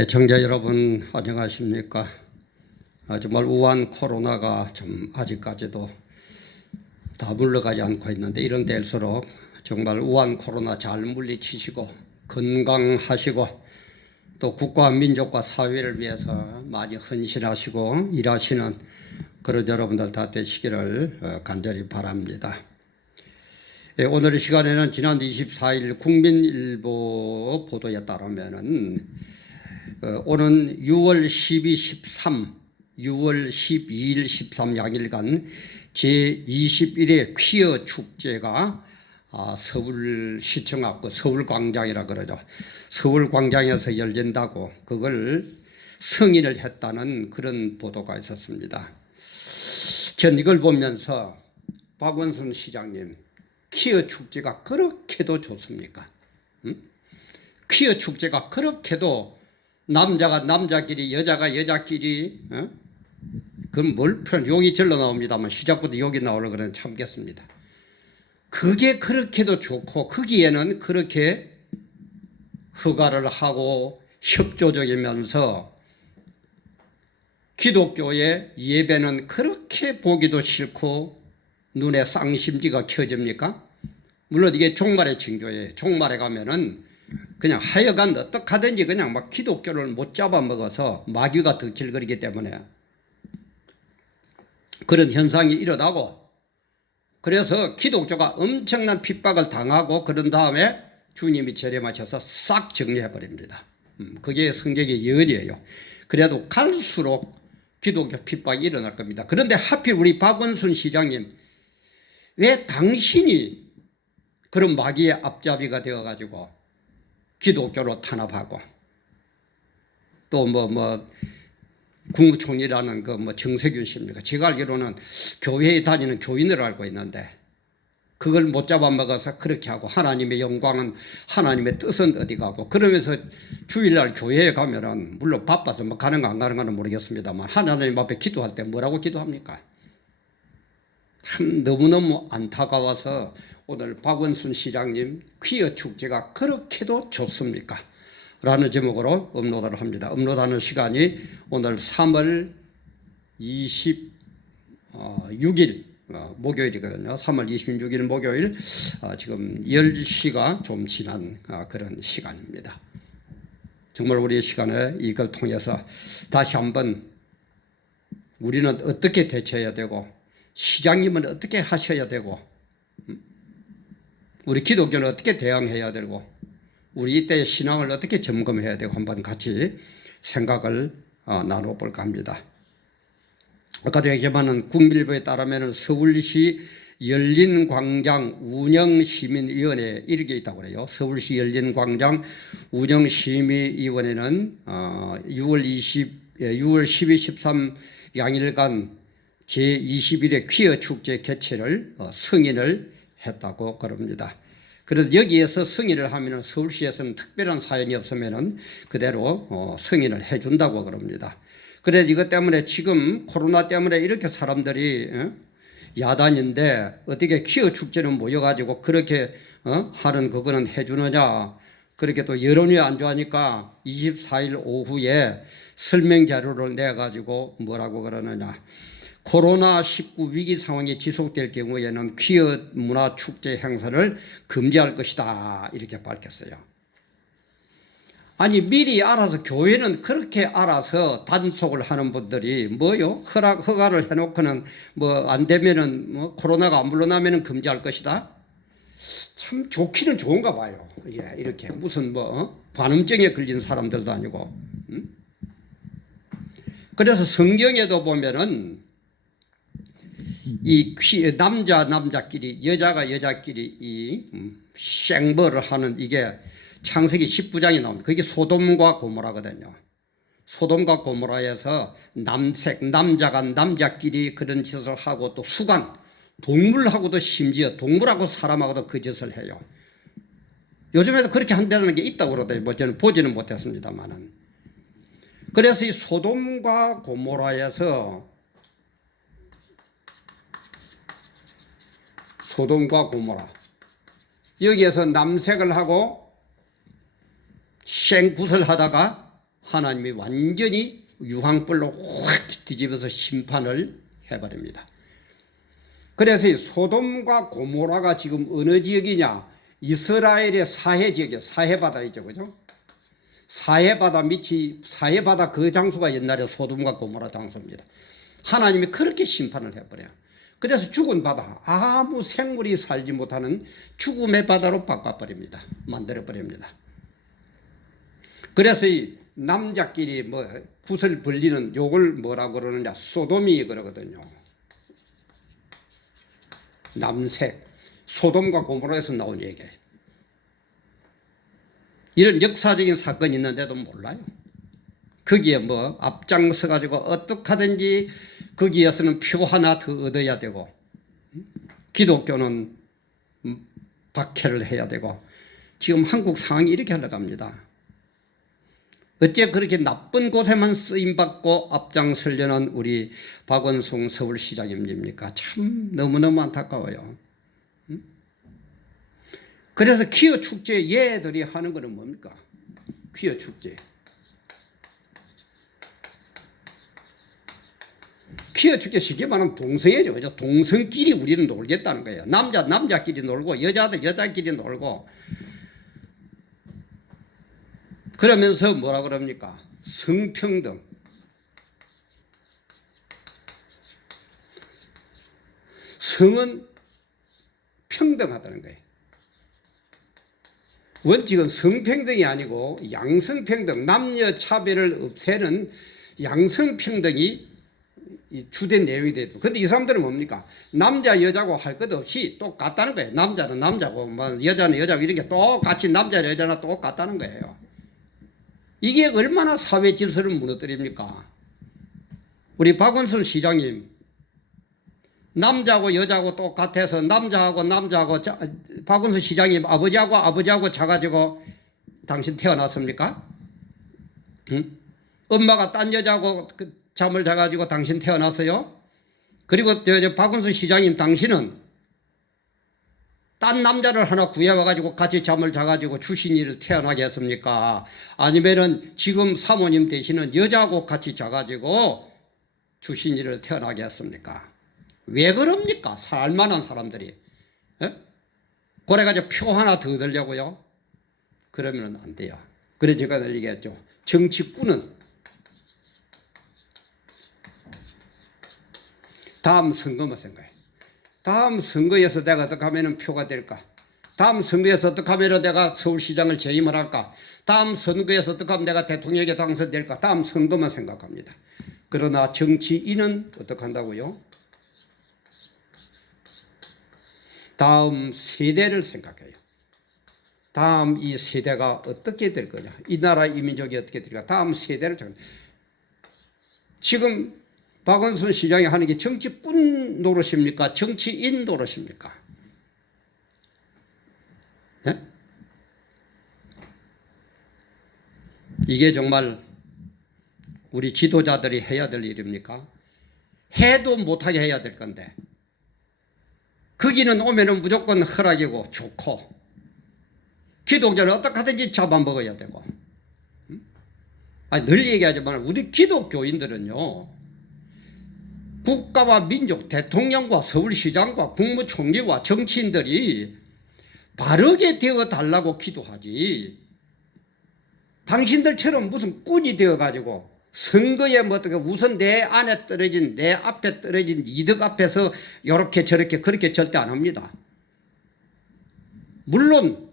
애청자 여러분 안녕하십니까? 정말 우한 코로나가 좀 아직까지도 다 물러가지 않고 있는데 이런 때일수록 정말 우한 코로나 잘 물리치시고 건강하시고 또 국가와 민족과 사회를 위해서 많이 헌신하시고 일하시는 그런 여러분들 다 되시기를 간절히 바랍니다. 오늘 이 시간에는 지난 24일 국민일보 보도에 따르면은 오는 6월 12, 13, 6월 12일, 13 양일간 제21회 퀴어 축제가 서울시청 앞 서울광장이라 그러죠. 서울광장에서 열린다고 그걸 승인을 했다는 그런 보도가 있었습니다. 전 이걸 보면서 박원순 시장님, 퀴어 축제가 그렇게도 좋습니까? 퀴어 축제가 그렇게도 남자가 남자끼리 여자가 여자끼리 그럼 뭘 표현 욕이 절로 나옵니다만 시작부터 욕이 나오려고 그러면 참겠습니다. 그게 그렇게도 좋고 거기에는 그렇게 허가를 하고 협조적이면서 기독교의 예배는 그렇게 보기도 싫고 눈에 쌍심지가 켜집니까? 물론 이게 종말의 징조예요. 종말에 가면은 그냥 하여간 어떡하든지 그냥 막 기독교를 못 잡아먹어서 마귀가 더 길거리기 때문에 그런 현상이 일어나고 그래서 기독교가 엄청난 핍박을 당하고 그런 다음에 주님이 재림하셔서 싹 정리해버립니다. 그게 성경의 예언이에요. 그래도 갈수록 기독교 핍박이 일어날 겁니다. 그런데 하필 우리 박원순 시장님 왜 당신이 그런 마귀의 앞잡이가 되어가지고 기독교로 탄압하고 또 국무총리라는 그 정세균 씨입니까? 제가 알기로는 교회에 다니는 교인으로 알고 있는데 그걸 못 잡아먹어서 그렇게 하고 하나님의 영광은 하나님의 뜻은 어디 가고 그러면서 주일날 교회에 가면은 물론 바빠서 뭐 가는 거 안 가는 거는 모르겠습니다만 하나님 앞에 기도할 때 뭐라고 기도합니까? 참 너무너무 안타까워서 오늘 박원순 시장님 퀴어 축제가 그렇게도 좋습니까? 라는 제목으로 업로드를 합니다. 업로드하는 시간이 오늘 3월 26일 목요일이거든요. 3월 26일 목요일 지금 10시가 좀 지난 그런 시간입니다. 정말 우리의 시간에 이걸 통해서 다시 한번 우리는 어떻게 대처해야 되고 시장님은 어떻게 하셔야 되고 우리 기독교는 어떻게 대응해야 되고 우리 이때의 신앙을 어떻게 점검해야 되고 한번 같이 생각을 나눠볼까 합니다. 아까도 얘기하는 국민일보에 따르면 서울시 열린광장 운영시민위원회 이렇게 있다고 그래요. 서울시 열린광장 운영시민위원회는 6월 12, 13 양일간 제21회 퀴어 축제 개최를 승인을 했다고 그럽니다. 그래서 여기에서 승인을 하면 서울시에서는 특별한 사연이 없으면 그대로 승인을 해준다고 그럽니다. 그래서 이것 때문에 지금 코로나 때문에 이렇게 사람들이 야단인데 어떻게 퀴어 축제는 모여가지고 그렇게 하는 그거는 해주느냐. 그렇게 또 여론이 안 좋아하니까 24일 오후에 설명 자료를 내가지고 뭐라고 그러느냐. 코로나19 위기 상황이 지속될 경우에는 퀴어 문화 축제 행사를 금지할 것이다 이렇게 밝혔어요. 아니 미리 알아서 교회는 그렇게 알아서 단속을 하는 분들이 뭐요? 허가를 해놓고는 뭐 안 되면은 코로나가 안 물러나면은 금지할 것이다. 참 좋기는 좋은가 봐요. 예, 이렇게 무슨 관음증에 걸린 사람들도 아니고. 그래서 성경에도 보면은 이 남자끼리 여자가 여자끼리 이 생벌을 하는 이게 창세기 19장에 나옵니다. 그게 소돔과 고모라거든요. 소돔과 고모라에서 남자가 남자끼리 그런 짓을 하고 또 수간 동물하고도 심지어 동물하고 사람하고도 그 짓을 해요. 요즘에도 그렇게 한다는 게 있다고 그러더니 뭐 저는 보지는 못했습니다만은. 그래서 이 소돔과 고모라에서 소돔과 고모라 여기에서 남색을 하고 생굿을 하다가 하나님이 완전히 유황불로 확 뒤집어서 심판을 해버립니다. 그래서 이 소돔과 고모라가 지금 어느 지역이냐? 이스라엘의 사해 지역이에요. 사해바다이죠, 그죠? 사해바다 밑이, 사해바다 그 장소가 옛날에 소돔과 고모라 장소입니다. 하나님이 그렇게 심판을 해버려요. 그래서 죽은 바다, 아무 생물이 살지 못하는 죽음의 바다로 바꿔버립니다. 만들어버립니다. 그래서 이 남자끼리 뭐 굿을 벌리는 요걸 뭐라고 그러느냐? 소돔이 그러거든요. 남색, 소돔과 고모라에서 나온 얘기예요. 이런 역사적인 사건이 있는데도 몰라요. 거기에 뭐 앞장서 가지고 어떻게 하든지 거기에서는 표 하나 더 얻어야 되고, 기독교는 박해를 해야 되고, 지금 한국 상황이 이렇게 흘러갑니다. 어째 그렇게 나쁜 곳에만 쓰임받고 앞장서려는 우리 박원순 서울시장입니까? 참 너무너무 안타까워요. 그래서 퀴어 축제 얘들이 하는 거는 뭡니까? 퀴어 축제. 퀴어 축제 쉽게 말하면 동성애죠. 그죠? 동성끼리 우리는 놀겠다는 거예요. 남자끼리 놀고 여자끼리 놀고. 그러면서 뭐라 그럽니까? 성평등. 성은 평등하다는 거예요. 원칙은 성평등이 아니고 양성평등, 남녀 차별을 없애는 양성평등이 주된 내용이 되죠. 그런데 이 사람들은 뭡니까? 남자 여자고 할 것 없이 똑같다는 거예요. 남자는 남자고 뭐 여자는 여자고 이런 게 똑같이 남자 여자나 똑같다는 거예요. 이게 얼마나 사회 질서를 무너뜨립니까? 우리 박원순 시장님, 남자고 여자고 똑같아서 남자하고 박원순 시장님 아버지하고 자가지고 당신 태어났습니까? 응? 엄마가 딴 여자하고 잠을 자가지고 당신 태어났어요? 그리고 박원순 시장님, 당신은 딴 남자를 하나 구해와가지고 같이 잠을 자가지고 주신이를 태어나게 했습니까? 아니면은 지금 사모님 되시는 여자하고 같이 자가지고 주신이를 태어나게 했습니까? 왜 그럽니까? 살만한 사람들이. 그래가지고 표 하나 더 들려고요? 그러면 안 돼요. 그래서 제가 늘 얘기했죠. 정치꾼은 다음 선거만 생각해. 다음 선거에서 내가 어떻게 하면 표가 될까? 다음 선거에서 어떻게 하면 내가 서울시장을 재임을 할까? 다음 선거에서 어떻게 하면 내가 대통령에 당선될까? 다음 선거만 생각합니다. 그러나 정치인은 어떻게 한다고요? 다음 세대를 생각해요. 다음 이 세대가 어떻게 될 거냐? 이 나라 이 민족이 어떻게 될까? 다음 세대를 생각해요. 지금 박원순 시장이 하는 게 정치꾼 노릇입니까? 정치인 노릇입니까? 네? 이게 정말 우리 지도자들이 해야 될 일입니까? 해도 못하게 해야 될 건데, 거기는 오면은 무조건 허락이고 좋고, 기독교는 어떻게 하든지 잡아먹어야 되고. 늘 얘기하지만 우리 기독교인들은요, 국가와 민족, 대통령과 서울시장과 국무총리와 정치인들이 바르게 되어 달라고 기도하지, 당신들처럼 무슨 꾼이 되어 가지고 선거에 뭐 어떻게 우선 내 안에 떨어진, 내 앞에 떨어진 이득 앞에서 이렇게 저렇게 그렇게 절대 안 합니다. 물론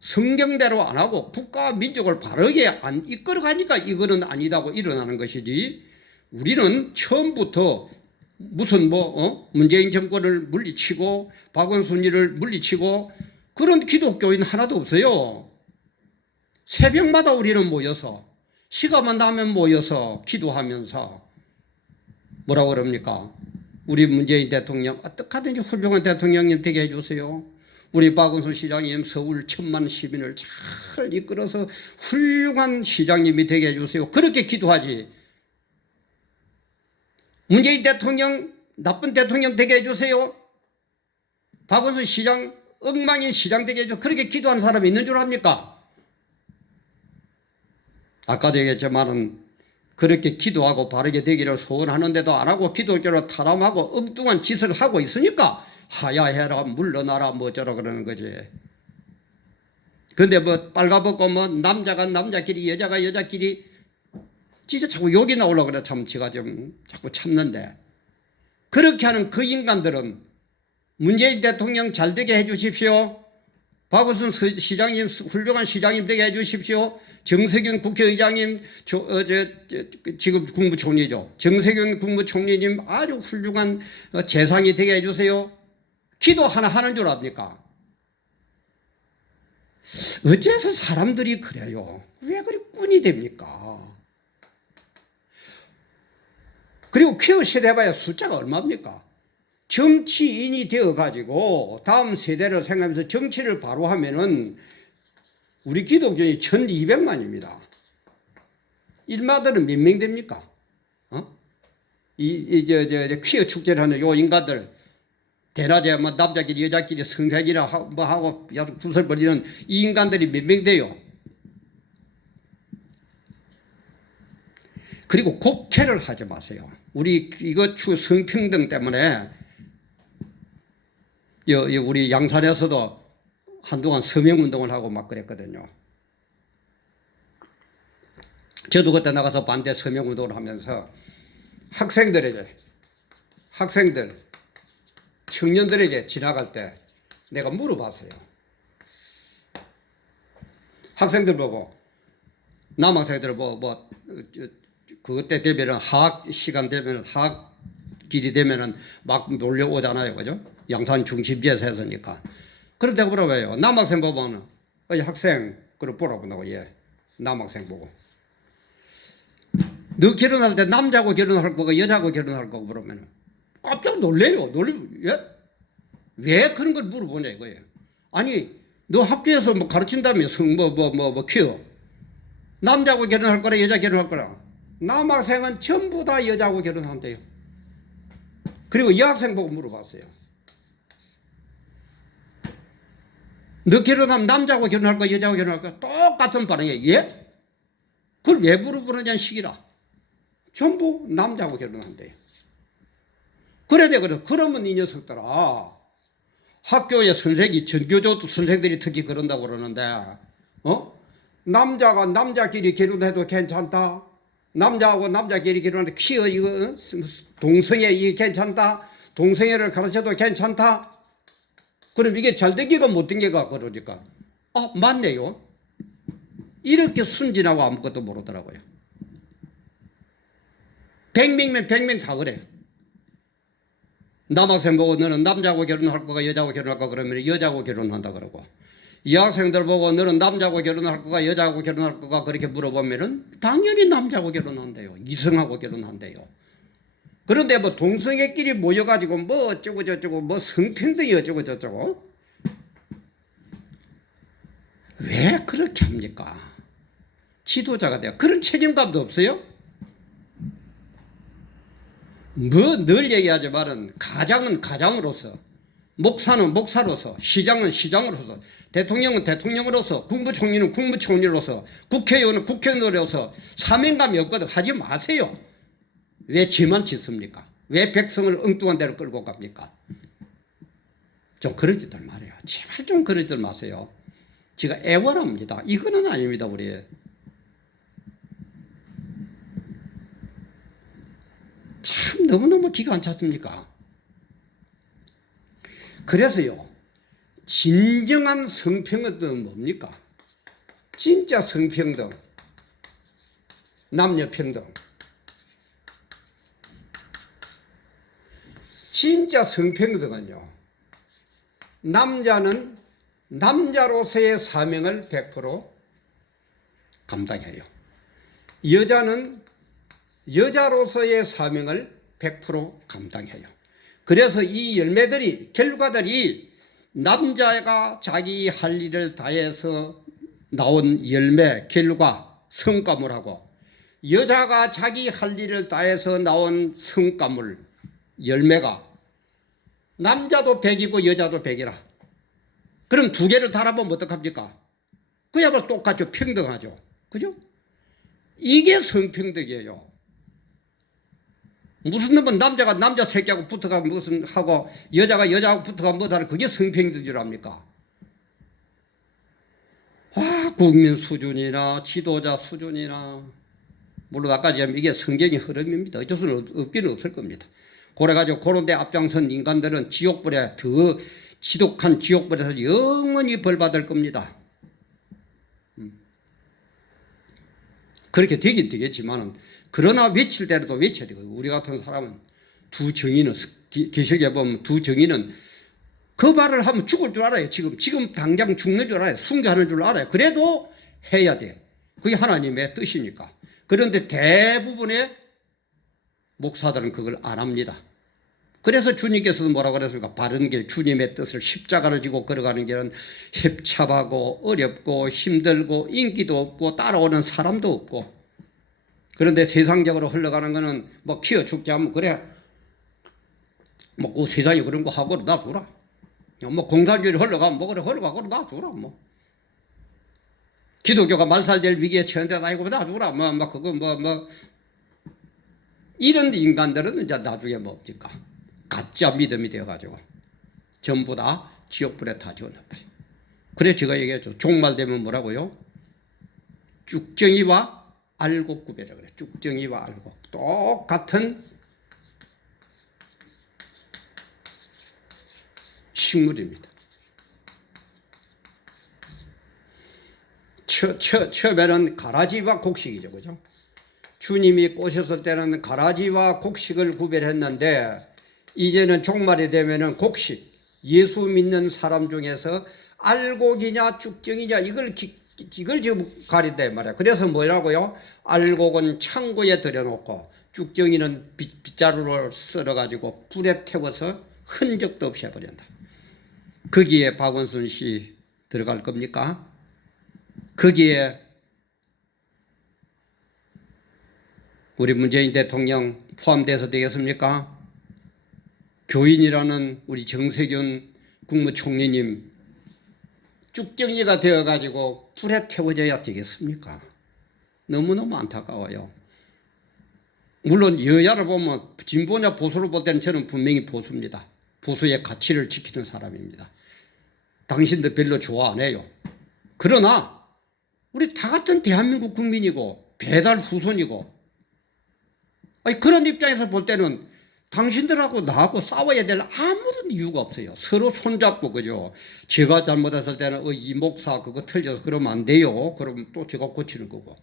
성경대로 안 하고 국가와 민족을 바르게 안 이끌어가니까 이거는 아니다고 일어나는 것이지, 우리는 처음부터 무슨 문재인 정권을 물리치고 박원순이를 물리치고 그런 기독교인 하나도 없어요. 새벽마다 우리는 모여서, 시간만 나면 모여서 기도하면서 뭐라고 그럽니까? 우리 문재인 대통령 어떻게 하든지 훌륭한 대통령님 되게 해주세요. 우리 박원순 시장님 서울 1000만 시민을 잘 이끌어서 훌륭한 시장님이 되게 해주세요. 그렇게 기도하지. 문재인 대통령 나쁜 대통령 되게 해주세요. 박원순 시장 엉망인 시장 되게 해주세요. 그렇게 기도하는 사람이 있는 줄 압니까? 아까도 얘기했지만은 그렇게 기도하고 바르게 되기를 소원하는데도 안 하고 기독교를 타람하고 엉뚱한 짓을 하고 있으니까 하야해라 물러나라 뭐저라 그러는 거지. 근데 뭐 빨가벗고 뭐 남자가 남자끼리 여자가 여자끼리 진짜 자꾸 욕이 나오려고 그래. 참 제가 좀 자꾸 참는데 그렇게 하는 그 인간들은 문재인 대통령 잘 되게 해 주십시오. 박우순 시장님 훌륭한 시장님 되게 해 주십시오. 정세균 국회의장님 지금 국무총리죠. 정세균 국무총리님 아주 훌륭한 재상이 되게 해 주세요. 기도 하나 하는 줄 압니까? 어째서 사람들이 그래요? 왜 그리 꾼이 됩니까? 그리고 퀴어실 해봐야 숫자가 얼마입니까? 정치인이 되어가지고 다음 세대를 생각하면서 정치를 바로 하면은 우리 기독교인이 1200만입니다. 일마들은 몇 명 됩니까? 퀴어 축제를 하는 요 인간들, 대낮에 뭐 남자끼리 여자끼리 성색이라 뭐 하고 구설 벌이는 이 인간들이 몇 명 돼요? 그리고 곡해를 하지 마세요. 우리 이거 성평등 때문에 우리 양산에서도 한동안 서명운동을 하고 막 그랬거든요. 저도 그때 나가서 반대 서명운동을 하면서 청년들에게 지나갈 때 내가 물어봤어요. 학생들 보고, 남학생들 보고, 그때 되면은 하학 시간 되면 하학길이 되면은 막 몰려오잖아요. 그죠? 양산 중심지에서 했으니까. 그럼 내가 물어봐요. 남학생 보면은, 학생, 그걸 보라고, 예. 남학생 보고. 너 결혼할 때 남자하고 결혼할 거고 여자하고 결혼할 거고 그러면은 깜짝 놀래요. 예? 왜 그런 걸 물어보냐 이거예요. 아니, 너 학교에서 뭐 가르친다며 퀴어. 남자하고 결혼할 거라 여자 결혼할 거라. 남학생은 전부 다 여자하고 결혼한대요. 그리고 여학생 보고 물어봤어요. 너 결혼하면 남자하고 결혼할 거야 여자하고 결혼할 거야? 똑같은 반응이에요. 예? 그걸 왜 물어보느냐는 식이라. 전부 남자하고 결혼한대요. 그러면 이 녀석들아, 학교에 전교조 선생들이 특히 그런다고 그러는데, 남자가 남자끼리 결혼해도 괜찮다. 남자하고 남자끼리 결혼하는데 퀴어 이거 동성애 이게 괜찮다. 동성애를 가르쳐도 괜찮다. 그럼 이게 잘 된 게가 못 된 게가 그러니까 맞네요. 이렇게 순진하고 아무것도 모르더라고요. 100명이면 100명 다 그래요. 남학생 보고 너는 남자하고 결혼할 거가 여자하고 결혼할 거 그러면 여자하고 결혼한다 그러고, 여학생들 보고 너는 남자하고 결혼할 거가 여자하고 결혼할 거가 그렇게 물어보면은 당연히 남자하고 결혼한대요. 이성하고 결혼한대요. 그런데 뭐 동성애끼리 모여가지고 뭐 어쩌고 저쩌고 뭐 성평등이 어쩌고 저쩌고 왜 그렇게 합니까? 지도자가 돼요. 그런 책임감도 없어요? 뭐 늘 얘기하지만은 가장은 가장으로서, 목사는 목사로서, 시장은 시장으로서, 대통령은 대통령으로서, 국무총리는 국무총리로서, 국회의원은 국회의원으로서 사명감이 없거든. 하지 마세요. 왜 지만 짓습니까? 왜 백성을 엉뚱한 데로 끌고 갑니까? 좀 그러지들 말아요. 제발 좀 그러지들 마세요. 제가 애원합니다. 이거는 아닙니다. 우리 참 너무너무 기가 안 찼습니까? 그래서요, 진정한 성평등은 뭡니까? 진짜 성평등, 남녀평등. 진짜 성평등은요, 남자는 남자로서의 사명을 100% 감당해요. 여자는 여자로서의 사명을 100% 감당해요. 그래서 이 열매들이, 결과들이 남자가 자기 할 일을 다해서 나온 열매, 결과, 성과물하고, 여자가 자기 할 일을 다해서 나온 성과물, 열매가 남자도 100이고 여자도 100이라. 그럼 두 개를 달아보면 어떡합니까? 그야말로 똑같죠. 평등하죠. 그죠? 이게 성평등이에요. 무슨 놈은 남자가 남자 새끼하고 붙어가 무슨 하고 여자가 여자하고 붙어가 뭐다를 그게 성평등인 줄 압니까? 국민 수준이나 지도자 수준이나 물론 아까 지금 이게 성경의 흐름입니다. 어쩔 수는 없기는 없을 겁니다. 그래가지고 그런 데 앞장선 인간들은 지옥불에 더 지독한 지옥불에서 영원히 벌받을 겁니다. 그렇게 되긴 되겠지만은 그러나 외칠 대로도 외쳐야 되거든요. 우리 같은 사람은 두 정의는 계시록에 보면 두 정의는 그 말을 하면 죽을 줄 알아요. 지금 당장 죽는 줄 알아요. 순교하는 줄 알아요. 그래도 해야 돼. 그게 하나님의 뜻이니까. 그런데 대부분의 목사들은 그걸 안 합니다. 그래서 주님께서도 뭐라고 그랬습니까? 바른 길, 주님의 뜻을 십자가를 지고 걸어가는 길은 협잡하고 어렵고 힘들고 인기도 없고 따라오는 사람도 없고. 그런데 세상적으로 흘러가는 거는 뭐 키워 죽지 않으면 그래. 뭐 그 세상에 그런 거 하고 놔두라. 뭐 공산주의로 흘러가면 뭐 그래 흘러가고 놔두라 뭐. 기독교가 말살될 위기에 처한데다 이거 놔두라 뭐 그거 뭐 이런 인간들은 이제 나중에 뭐 없을까? 가짜 믿음이 되어가지고 전부 다 지옥불에 다 지워놔버려. 그래서 제가 얘기했죠. 종말되면 뭐라고요? 쭉정이와 알곡 구별이라 그래요. 쭉정이와 알곡 똑같은 식물입니다. 처음에는 가라지와 곡식이죠, 그죠? 주님이 꼬셨을 때는 가라지와 곡식을 구별했는데 이제는 종말이 되면은 곡식, 예수 믿는 사람 중에서 알곡이냐 쭉정이냐 이걸 지금 가린다 말이야. 그래서 뭐라고요? 알곡은 창고에 들여놓고 쭉정이는 빗자루로 썰어가지고 불에 태워서 흔적도 없이 해버린다. 거기에 박원순 씨 들어갈 겁니까? 거기에 우리 문재인 대통령 포함돼서 되겠습니까? 교인이라는 우리 정세균 국무총리님 쭉정이가 되어가지고 불에 태워져야 되겠습니까? 너무너무 안타까워요. 물론 여야를 보면 진보냐 보수를 볼 때는 저는 분명히 보수입니다. 보수의 가치를 지키는 사람입니다. 당신들 별로 좋아 안 해요. 그러나 우리 다 같은 대한민국 국민이고 배달 후손이고 그런 입장에서 볼 때는 당신들하고 나하고 싸워야 될 아무런 이유가 없어요. 서로 손잡고 그죠. 제가 잘못했을 때는 이 목사 그거 틀려서 그러면 안 돼요. 그러면 또 제가 고치는 거고.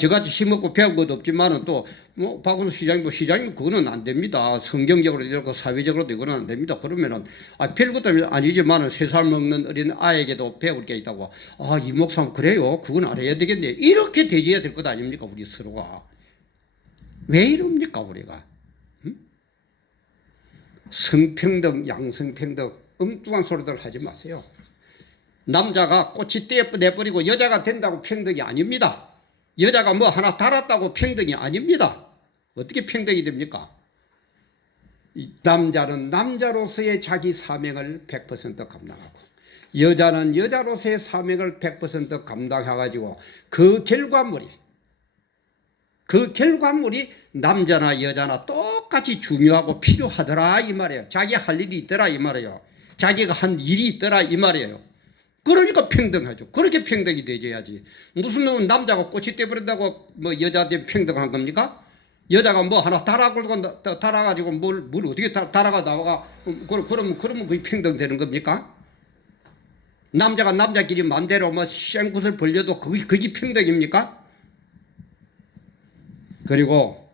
저같이 힘없고 배운 것도 없지만은 또 뭐 박원순 시장님 그거는 안 됩니다. 성경적으로도 이렇고 사회적으로도 이거는 안 됩니다. 그러면은 별것도 아니지만은 3살 먹는 어린 아이에게도 배울 게 있다고. 이 목사 그래요. 그건 알아야 되겠네. 이렇게 대해야 될 것 아닙니까? 우리 서로가. 왜 이럽니까 우리가? 성평등, 양성평등 엉뚱한 소리들 하지 마세요. 남자가 꽃이 떼내버리고 여자가 된다고 평등이 아닙니다. 여자가 뭐 하나 달았다고 평등이 아닙니다. 어떻게 평등이 됩니까? 남자는 남자로서의 자기 사명을 100% 감당하고 여자는 여자로서의 사명을 100% 감당해가지고 그 결과물이 남자나 여자나 똑같이 중요하고 필요하더라 이 말이에요. 자기 할 일이 있더라 이 말이에요. 자기가 한 일이 있더라 이 말이에요. 그러니까 평등하죠. 그렇게 평등이 되줘야지. 무슨 놈은 남자가 꽃이 떼버린다고 뭐 여자한테 평등한 겁니까? 여자가 뭐 하나 달아가지고 뭘 어떻게 달아가 나와가 그러면 그게 평등되는 겁니까? 남자가 남자끼리 맘대로 뭐 쌩굿을 벌려도 그게 평등입니까? 그리고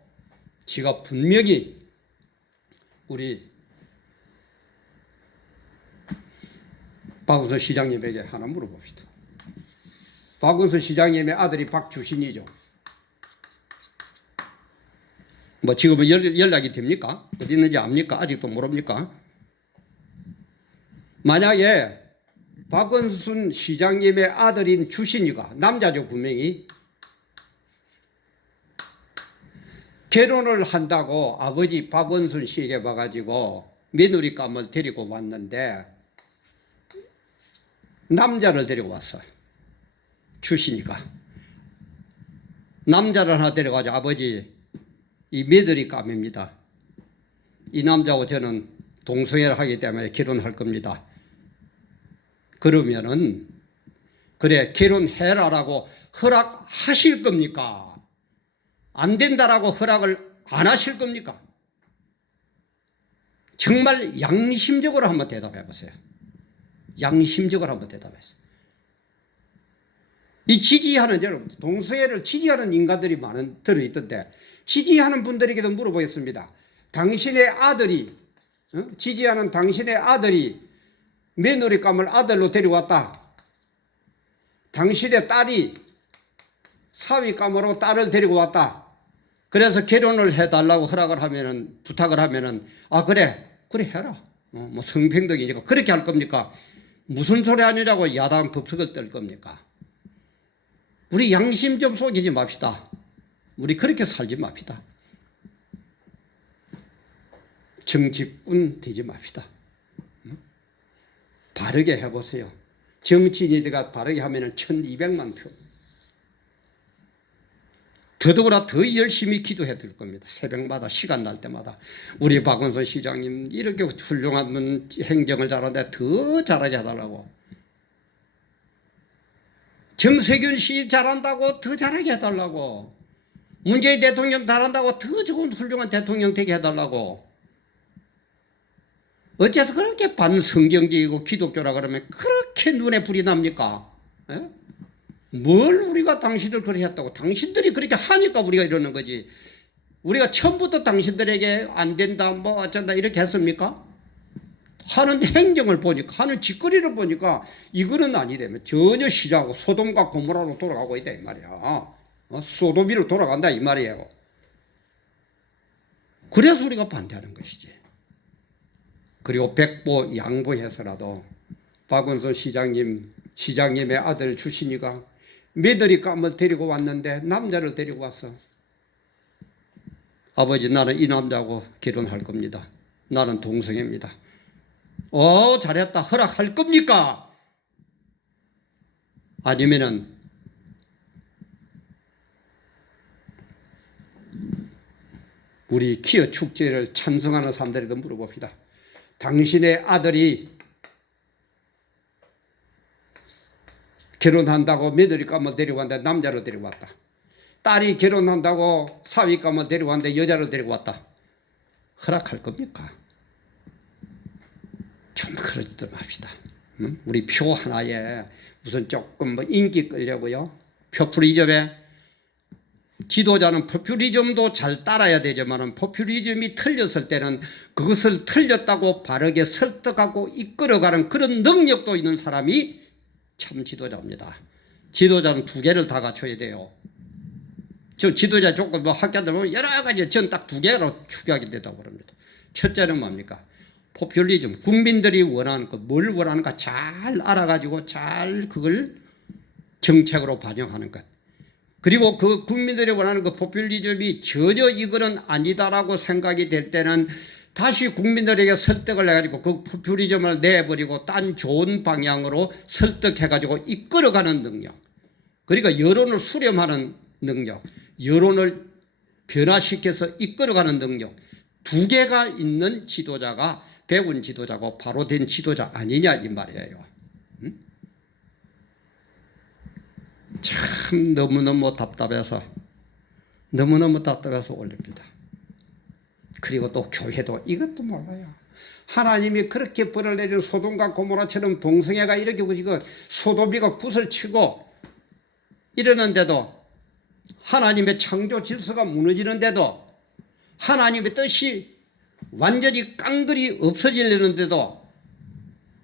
지가 분명히 우리 박원순 시장님에게 하나 물어봅시다. 박원순 시장님의 아들이 박주신이죠. 뭐 지금은 연락이 됩니까? 어디 있는지 압니까? 아직도 모릅니까? 만약에 박원순 시장님의 아들인 주신이가 남자죠 분명히 결혼을 한다고 아버지 박원순 씨에게 와가지고 며느리감을 데리고 왔는데 남자를 데리고 왔어요. 주시니까 남자를 하나 데려가지고 아버지 이 며느리 감입니다. 이 남자하고 저는 동성애를 하기 때문에 결혼할 겁니다. 그러면은 그래 결혼해라라고 허락하실 겁니까? 안 된다라고 허락을 안 하실 겁니까? 정말 양심적으로 한번 대답해 보세요. 양심적으로 한번 대답해보세요. 이 지지하는 여러분 동성애를 지지하는 인간들이 많은 들어있던데 지지하는 분들에게도 물어보겠습니다. 당신의 아들이 지지하는 당신의 아들이 며느리감을 아들로 데려왔다. 당신의 딸이 사위감으로 딸을 데리고 왔다. 그래서 결혼을 해달라고 허락을 하면은 부탁을 하면은 아 그래 해라. 뭐 성평등이니까 그렇게 할 겁니까? 무슨 소리 아니라고 야당 법석을 떨 겁니까? 우리 양심 좀 속이지 맙시다. 우리 그렇게 살지 맙시다. 정치꾼 되지 맙시다. 바르게 해보세요. 정치인이가 바르게 하면 1200만 표. 더더구나 더 열심히 기도해 드릴 겁니다. 새벽마다 시간 날 때마다 우리 박원순 시장님 이렇게 훌륭한 행정을 잘하는데 더 잘하게 해달라고. 정세균 씨 잘한다고 더 잘하게 해달라고. 문재인 대통령 잘한다고 더 좋은 훌륭한 대통령 되게 해달라고. 어째서 그렇게 반성경적이고 기독교라 그러면 그렇게 눈에 불이 납니까? 에? 뭘 우리가 당신들 그렇게 했다고. 당신들이 그렇게 하니까 우리가 이러는 거지. 우리가 처음부터 당신들에게 안 된다 뭐 어쩐다 이렇게 했습니까? 하는 행정을 보니까 하는 짓거리를 보니까 이거는 아니라면 전혀 시작하고 소돔과 고모라로 돌아가고 있다 이 말이야. 소돔이로 돌아간다 이 말이에요. 그래서 우리가 반대하는 것이지. 그리고 백보 양보해서라도 박원순 시장님의 아들 주신이가 며느리감을 데리고 왔는데 남자를 데리고 왔어. 아버지 나는 이 남자하고 결혼할 겁니다. 나는 동성애입니다. 잘했다 허락할 겁니까? 아니면은 우리 퀴어 축제를 찬성하는 사람들에도 물어봅시다. 당신의 아들이 결혼한다고 며느리감을 데려왔는데 남자를 데리고 왔다. 딸이 결혼한다고 사위감을 데리고 왔는데 여자를 데리고 왔다. 허락할 겁니까? 좀 그러지도 맙시다. 우리 표 하나에 무슨 조금 뭐 인기 끌려고요. 포퓰리즘에 지도자는 포퓰리즘도 잘 따라야 되지만 포퓰리즘이 틀렸을 때는 그것을 틀렸다고 바르게 설득하고 이끌어가는 그런 능력도 있는 사람이 참 지도자입니다. 지도자는 두 개를 다 갖춰야 돼요. 저 지도자 조건 뭐 학자들 보면 여러 가지 전 딱 두 개로 추격이 된다고 합니다. 첫째는 뭡니까? 포퓰리즘. 국민들이 원하는 것, 뭘 원하는가 잘 알아가지고 잘 그걸 정책으로 반영하는 것. 그리고 그 국민들이 원하는 그 포퓰리즘이 전혀 이거는 아니다라고 생각이 될 때는 다시 국민들에게 설득을 해가지고 그 포퓰리즘을 내버리고 딴 좋은 방향으로 설득해가지고 이끌어가는 능력. 그러니까 여론을 수렴하는 능력. 여론을 변화시켜서 이끌어가는 능력. 두 개가 있는 지도자가 배운 지도자고 바로 된 지도자 아니냐 이 말이에요. 참 너무너무 답답해서 올립니다. 그리고 또 교회도 이것도 몰라요. 하나님이 그렇게 벌을 내린 소돔과 고모라처럼 동성애가 이렇게 우지고 소돔이가 굿을 치고 이러는데도 하나님의 창조 질서가 무너지는데도 하나님의 뜻이 완전히 깡그리 없어지려는데도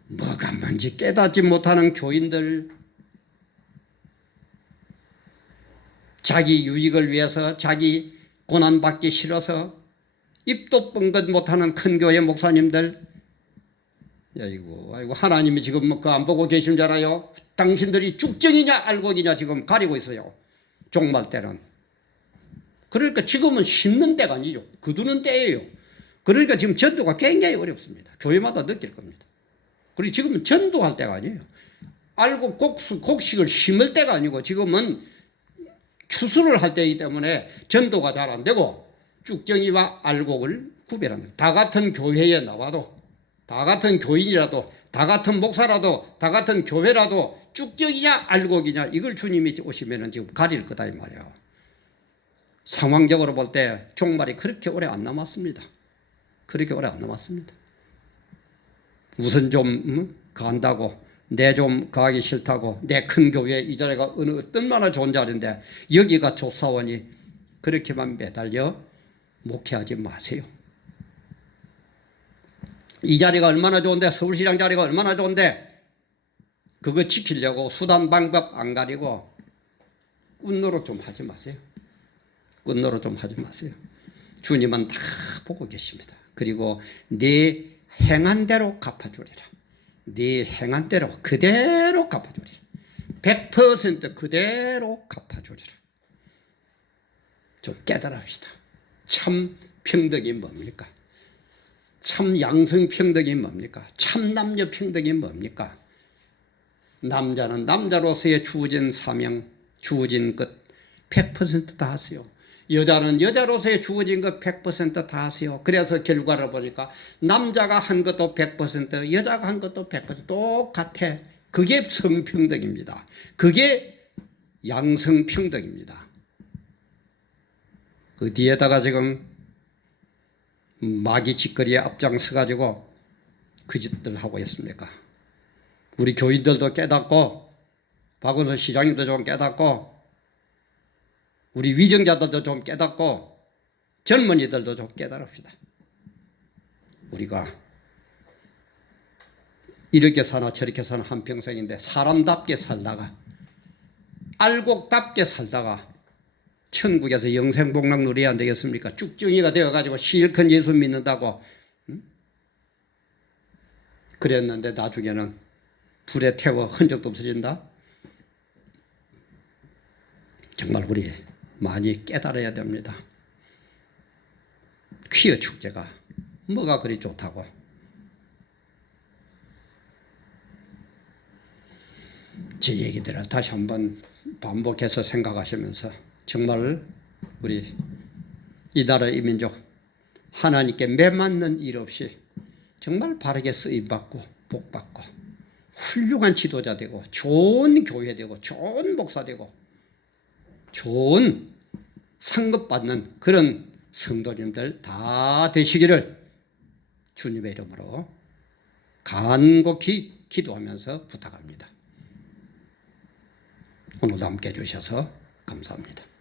뭐가 뭔지 깨닫지 못하는 교인들, 자기 유익을 위해서 자기 고난받기 싫어서 입도 뻥긋 못하는 큰 교회 목사님들, 아이고 하나님이 지금 뭐 그거 안 보고 계신 줄 알아요? 당신들이 죽정이냐 알곡이냐 지금 가리고 있어요. 종말 때는. 그러니까 지금은 심는 때가 아니죠. 거두는 때예요. 그러니까 지금 전도가 굉장히 어렵습니다. 교회마다 느낄 겁니다. 그리고 지금은 전도할 때가 아니에요. 알곡 곡식을 심을 때가 아니고 지금은 추수를 할 때이기 때문에 전도가 잘 안 되고 쭉정이와 알곡을 구별한다. 다 같은 교회에 나와도, 다 같은 교인이라도, 다 같은 목사라도, 다 같은 교회라도 쭉정이냐 알곡이냐 이걸 주님이 오시면은 지금 가릴 거다 이 말이에요. 상황적으로 볼 때 종말이 그렇게 오래 안 남았습니다. 그렇게 오래 안 남았습니다. 우선 좀 간다고, 내 좀 가기 싫다고, 내 큰 교회 이 자리가 얼마나 좋은 자리인데 여기가 조사원이 그렇게만 매달려 목회하지 마세요. 이 자리가 얼마나 좋은데, 서울시장 자리가 얼마나 좋은데 그거 지키려고 수단 방법 안 가리고 꾼노릇 좀 하지 마세요. 꾼노릇 좀 하지 마세요. 주님은 다 보고 계십니다. 그리고 네 행한 대로 갚아주리라. 네 행한 대로 그대로 갚아주리라. 100% 그대로 갚아주리라. 좀 깨달읍시다. 참 평등이 뭡니까? 참 양성평등이 뭡니까? 참 남녀평등이 뭡니까? 남자는 남자로서의 주어진 사명, 주어진 것 100% 다 하세요. 여자는 여자로서의 주어진 것 100% 다 하세요. 그래서 결과를 보니까 남자가 한 것도 100%, 여자가 한 것도 100% 똑같아. 그게 성평등입니다. 그게 양성평등입니다. 그 뒤에다가 지금 마귀 짓거리에 앞장서 가지고 그 짓들 하고 있습니까? 우리 교인들도 깨닫고, 박원순 시장님도 좀 깨닫고, 우리 위정자들도 좀 깨닫고, 젊은이들도 좀 깨달읍시다. 우리가 이렇게 사나 저렇게 사나 한평생인데 사람답게 살다가, 알곡답게 살다가 천국에서 영생복락 누려야 안 되겠습니까? 쭉정이가 되어가지고 실컷 예수 믿는다고 그랬는데 나중에는 불에 태워 흔적도 없어진다. 정말 우리 많이 깨달아야 됩니다. 퀴어 축제가 뭐가 그리 좋다고. 제 얘기들을 다시 한번 반복해서 생각하시면서 정말 우리 이 나라 이 민족 하나님께 매맞는 일 없이 정말 바르게 쓰임받고 복받고 훌륭한 지도자 되고 좋은 교회 되고 좋은 목사 되고 좋은 상급받는 그런 성도님들 다 되시기를 주님의 이름으로 간곡히 기도하면서 부탁합니다. 오늘도 함께 해주셔서 감사합니다.